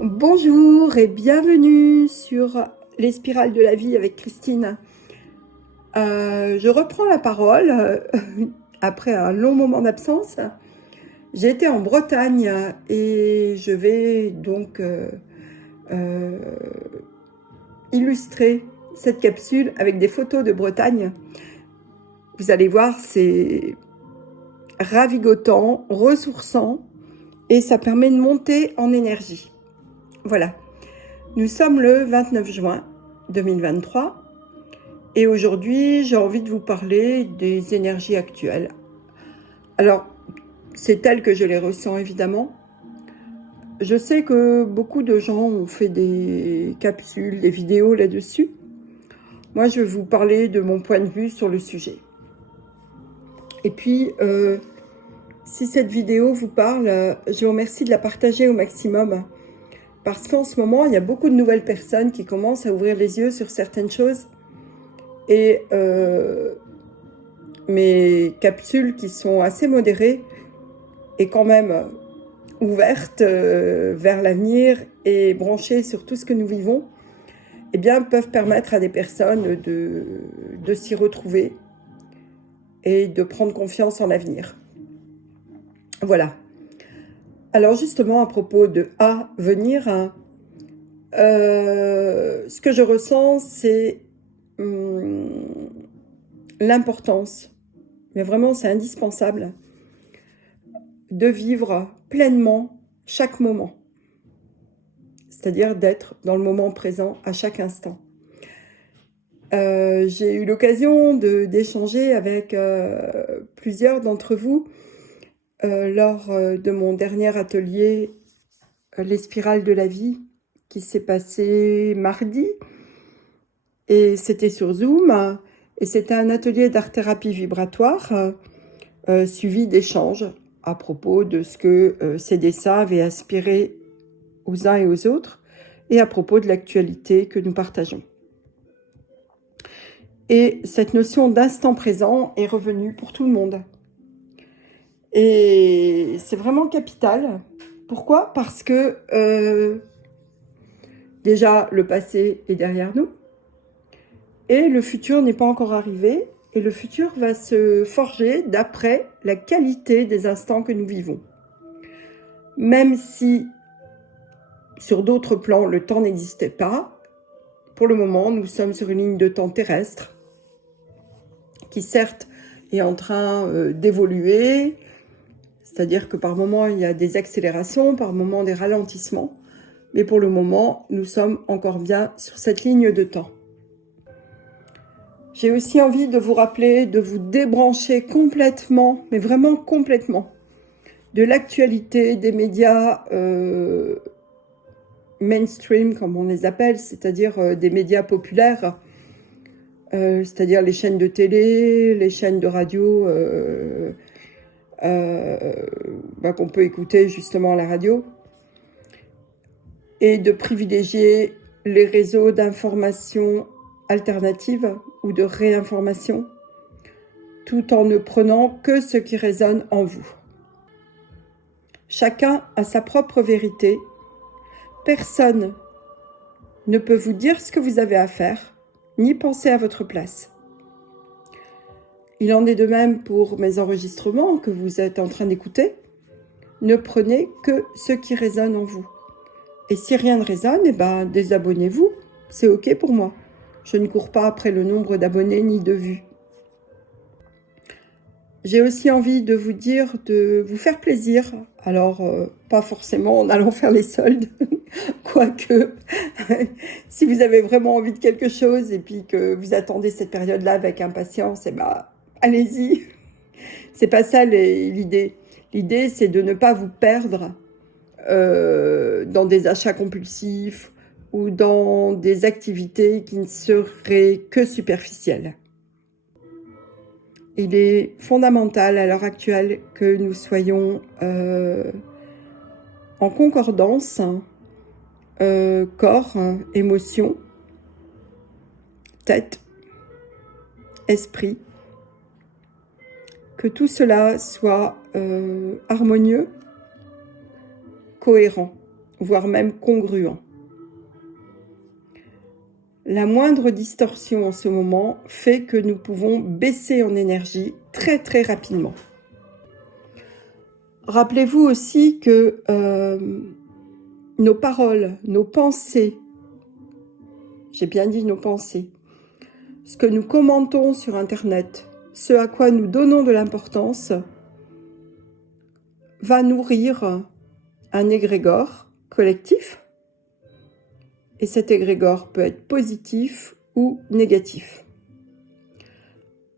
Bonjour et bienvenue sur les spirales de la vie avec Christine. Je reprends la parole après un long moment d'absence. J'ai été en Bretagne et je vais donc illustrer cette capsule avec des photos de Bretagne. Vous allez voir, c'est ravigotant, ressourçant et ça permet de monter en énergie. Voilà. Nous sommes le 29 juin 2023 et aujourd'hui j'ai envie de vous parler des énergies actuelles. Alors, c'est tel que je les ressens évidemment. Je sais que beaucoup de gens ont fait des capsules, des vidéos là-dessus. Moi, je vais vous parler de mon point de vue sur le sujet. Et puis, si cette vidéo vous parle, je vous remercie de la partager au maximum. Parce qu'en ce moment, il y a beaucoup de nouvelles personnes qui commencent à ouvrir les yeux sur certaines choses. Et mes capsules qui sont assez modérées et quand même ouvertes vers l'avenir et branchées sur tout ce que nous vivons, eh bien, peuvent permettre à des personnes de s'y retrouver et de prendre confiance en l'avenir. Voilà. Alors justement, à propos de venir, ce que je ressens, c'est l'importance, mais vraiment c'est indispensable, de vivre pleinement chaque moment. C'est-à-dire d'être dans le moment présent à chaque instant. J'ai eu l'occasion d'échanger avec plusieurs d'entre vous lors de mon dernier atelier Les spirales de la vie qui s'est passé mardi et c'était sur Zoom et c'était un atelier d'art-thérapie vibratoire suivi d'échanges à propos de ce que CDSA avait inspiré aux uns et aux autres et à propos de l'actualité que nous partageons. Et cette notion d'instant présent est revenue pour tout le monde. Et c'est vraiment capital. Pourquoi ? Parce que déjà, le passé est derrière nous et le futur n'est pas encore arrivé. Et le futur va se forger d'après la qualité des instants que nous vivons. Même si, sur d'autres plans, le temps n'existait pas, pour le moment, nous sommes sur une ligne de temps terrestre qui, certes, est en train d'évoluer, c'est-à-dire que par moments, il y a des accélérations, par moments, des ralentissements, mais pour le moment, nous sommes encore bien sur cette ligne de temps. J'ai aussi envie de vous rappeler, de vous débrancher complètement, mais vraiment complètement, de l'actualité des médias mainstream, comme on les appelle, c'est-à-dire des médias populaires, c'est-à-dire les chaînes de télé, les chaînes de radio qu'on peut écouter justement à la radio, et de privilégier les réseaux d'information alternative ou de réinformation, tout en ne prenant que ce qui résonne en vous. Chacun a sa propre vérité. Personne ne peut vous dire ce que vous avez à faire, ni penser à votre place. Il en est de même pour mes enregistrements que vous êtes en train d'écouter. Ne prenez que ce qui résonne en vous. Et si rien ne résonne, eh ben, désabonnez-vous. C'est OK pour moi. Je ne cours pas après le nombre d'abonnés ni de vues. J'ai aussi envie de vous dire de vous faire plaisir. Alors, pas forcément en allant faire les soldes, quoique, si vous avez vraiment envie de quelque chose et puis que vous attendez cette période-là avec impatience, eh ben, allez-y. C'est pas ça l'idée. L'idée, c'est de ne pas vous perdre dans des achats compulsifs ou dans des activités qui ne seraient que superficielles. Il est fondamental à l'heure actuelle que nous soyons en concordance, corps, émotion, tête, esprit, que tout cela soit harmonieux, cohérent. voire même congruent. La moindre distorsion en ce moment fait que nous pouvons baisser en énergie très très rapidement. Rappelez-vous aussi que nos paroles, nos pensées, j'ai bien dit nos pensées, ce que nous commentons sur Internet, ce à quoi nous donnons de l'importance, va nourrir un égrégore collectif. Et cet égrégore peut être positif ou négatif.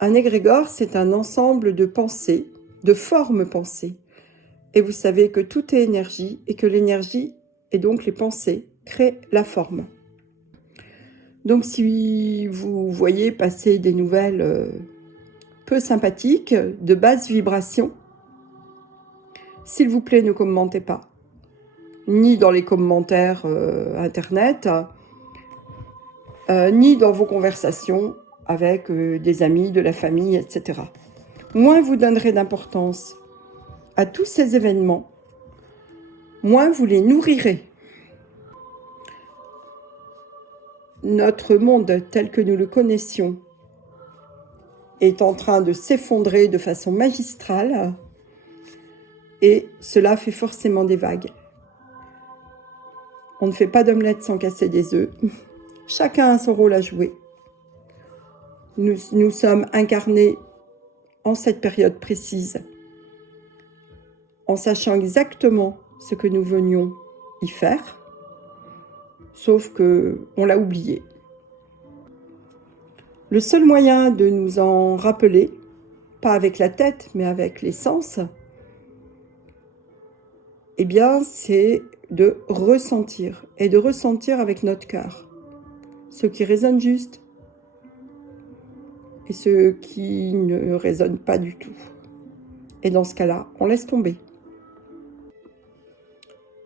Un égrégore, c'est un ensemble de pensées, de formes pensées. Et vous savez que tout est énergie et que l'énergie, et donc les pensées, créent la forme. Donc si vous voyez passer des nouvelles peu sympathiques, de basse vibration, s'il vous plaît, ne commentez pas. Ni dans les commentaires Internet, ni dans vos conversations avec des amis, de la famille, etc. Moins vous donnerez d'importance à tous ces événements, moins vous les nourrirez. Notre monde tel que nous le connaissions est en train de s'effondrer de façon magistrale et cela fait forcément des vagues. On ne fait pas d'omelette sans casser des œufs. Chacun a son rôle à jouer. Nous sommes incarnés en cette période précise, en sachant exactement ce que nous venions y faire, sauf qu'on l'a oublié. Le seul moyen de nous en rappeler, pas avec la tête, mais avec les sens, eh bien, c'est de ressentir, et de ressentir avec notre cœur, ce qui résonne juste, et ce qui ne résonne pas du tout. Et dans ce cas-là, on laisse tomber.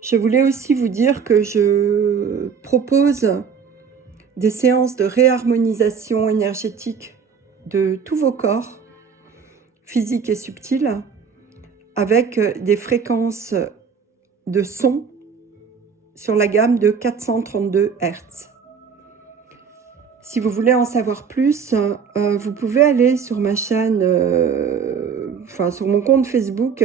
Je voulais aussi vous dire que je propose des séances de réharmonisation énergétique de tous vos corps, physiques et subtils, avec des fréquences de son sur la gamme de 432 Hz. Si vous voulez en savoir plus, vous pouvez aller sur ma chaîne, sur mon compte Facebook.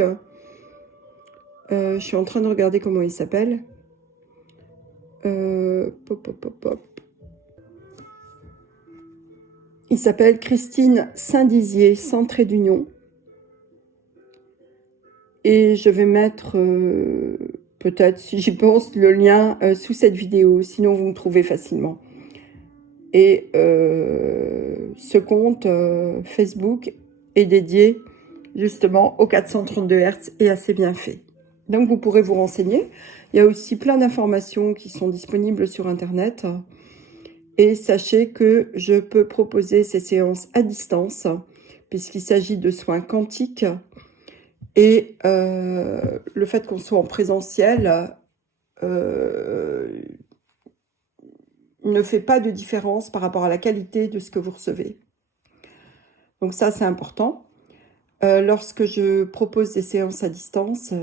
Je suis en train de regarder comment il s'appelle. Il s'appelle Christine Saint-Dizier, sans trait d'union. Et je vais mettre, peut-être, si j'y pense, le lien sous cette vidéo. Sinon, vous me trouvez facilement. Et ce compte Facebook est dédié justement aux 432 Hz et assez bien fait. Donc vous pourrez vous renseigner. Il y a aussi plein d'informations qui sont disponibles sur Internet. Et sachez que je peux proposer ces séances à distance, puisqu'il s'agit de soins quantiques. Et le fait qu'on soit en présentiel ne fait pas de différence par rapport à la qualité de ce que vous recevez. Donc ça, c'est important. Lorsque je propose des séances à distance,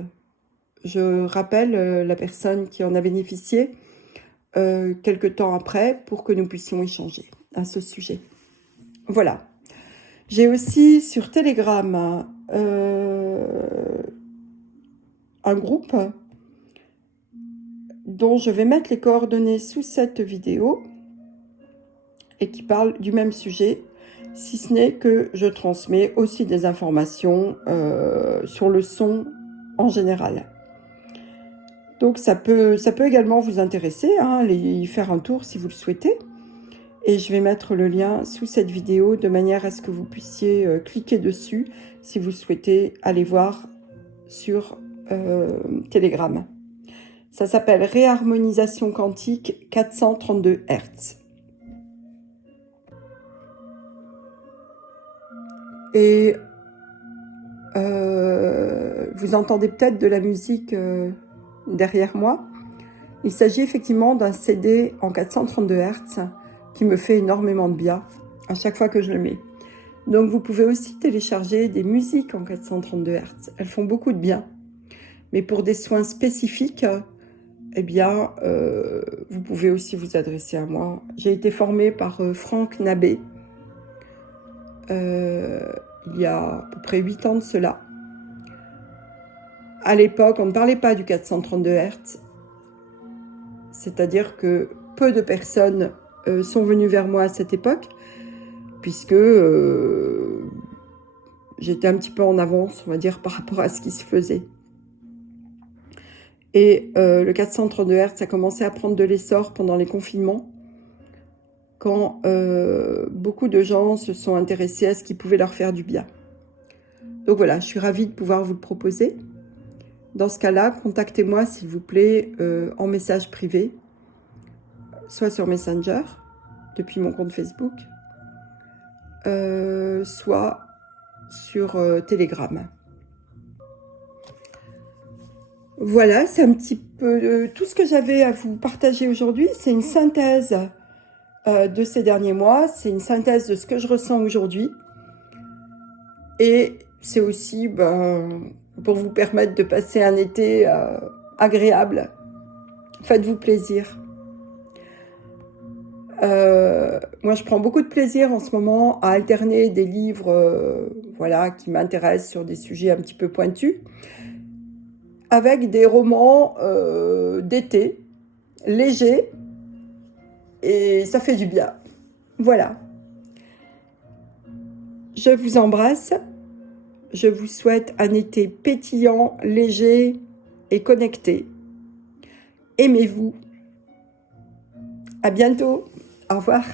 je rappelle la personne qui en a bénéficié quelque temps après pour que nous puissions échanger à ce sujet. Voilà. J'ai aussi sur Telegram un groupe dont je vais mettre les coordonnées sous cette vidéo et qui parle du même sujet, si ce n'est que je transmets aussi des informations sur le son en général. Donc ça peut également vous intéresser, aller y faire un tour si vous le souhaitez. Et je vais mettre le lien sous cette vidéo de manière à ce que vous puissiez cliquer dessus si vous souhaitez aller voir sur Telegram. Ça s'appelle Réharmonisation quantique 432 Hz. Et vous entendez peut-être de la musique derrière moi. Il s'agit effectivement d'un CD en 432 Hz qui me fait énormément de bien à chaque fois que je le mets. Donc vous pouvez aussi télécharger des musiques en 432 Hz. Elles font beaucoup de bien. Mais pour des soins spécifiques, eh bien, vous pouvez aussi vous adresser à moi. J'ai été formée par Franck Nabé, il y a à peu près 8 ans de cela. À l'époque, on ne parlait pas du 432 Hz, c'est-à-dire que peu de personnes sont venues vers moi à cette époque, puisque j'étais un petit peu en avance, on va dire, par rapport à ce qui se faisait. Et le 432 Hz a commencé à prendre de l'essor pendant les confinements, quand beaucoup de gens se sont intéressés à ce qui pouvait leur faire du bien. Donc voilà, je suis ravie de pouvoir vous le proposer. Dans ce cas-là, contactez-moi s'il vous plaît en message privé, soit sur Messenger, depuis mon compte Facebook, soit sur Telegram. Voilà, c'est un petit peu tout ce que j'avais à vous partager aujourd'hui. C'est une synthèse de ces derniers mois, c'est une synthèse de ce que je ressens aujourd'hui. Et c'est aussi pour vous permettre de passer un été agréable. Faites-vous plaisir. Moi, je prends beaucoup de plaisir en ce moment à alterner des livres voilà, qui m'intéressent sur des sujets un petit peu pointus, avec des romans d'été, légers, et ça fait du bien. Voilà. Je vous embrasse. Je vous souhaite un été pétillant, léger et connecté. Aimez-vous. À bientôt. Au revoir.